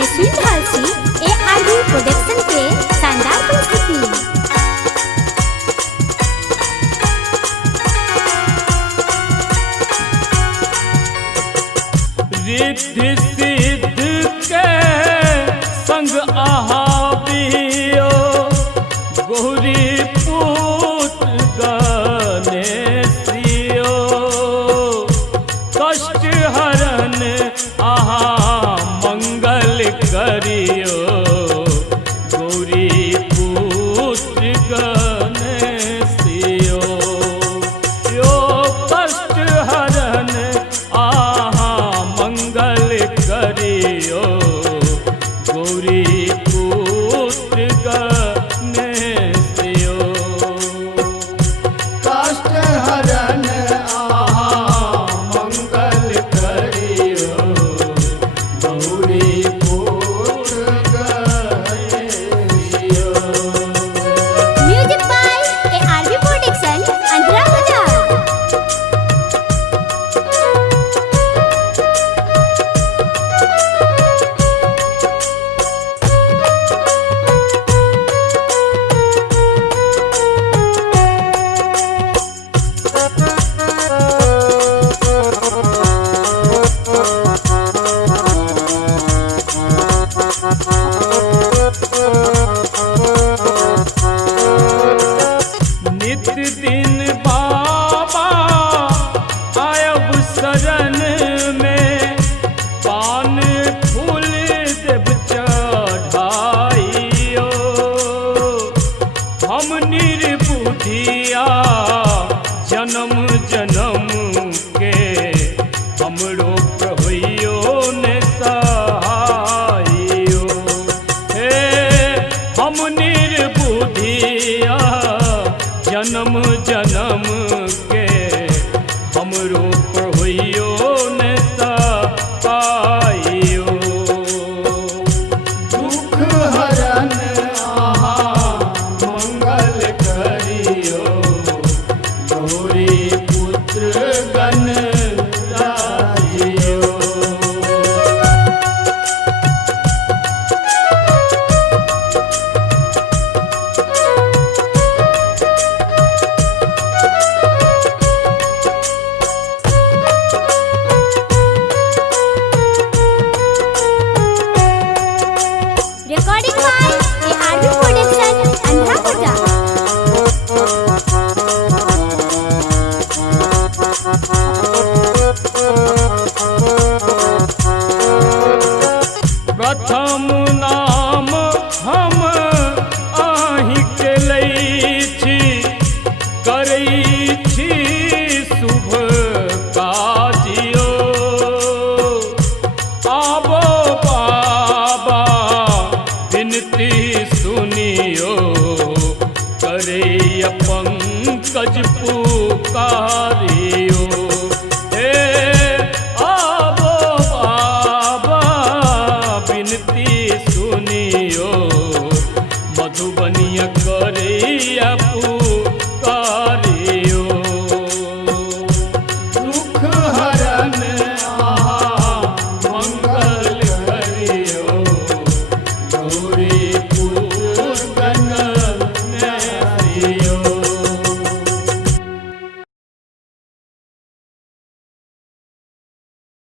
अपने सुन रहल छी ARV प्रोडक्शन के शानदार प्रस्तुति। रिद्धि सिद्ध के संग आहाबियो गौरी पुत्र गणेशियो कष्ट हरण आहा मंगल करियो गौरी पुत्र गणेशियो यो कष्ट हरण आहा मंगल करियो गौरी पुत्र गणेशियो कष्ट हरण आहा मंगल करियो गौरी पुत्र गणेशियो। म्यूजिक बाय ARV प्रोडक्शन अंतरा बाजार। नित दिन बाबा आयब शरण में पान फूल देव चढ़ाइयो हम निर्बुद्धिया जन्म जन्म के हमरो प्रभुयो ने सहाइयो हे हम निर्बुद्धिया जन्म जन्म के हमरो प्रभुयो ने सहाइयो दुख हरण आहा मंगल करियो गौरी पुत्र गणराजियो। रिकॉर्डिंग बाय ARV प्रोडक्शन अंतरा बाजार। प्रथम नाम हम आहि के लै छी करै छी शुभ काजियो आबो बाबा विनती सुनियो करे पंकज पुकारियो हे आबो बाबा विनती सुनियो मधुबनिया करे पुकारियो दुख हरण आहा मंगल करियो गौरी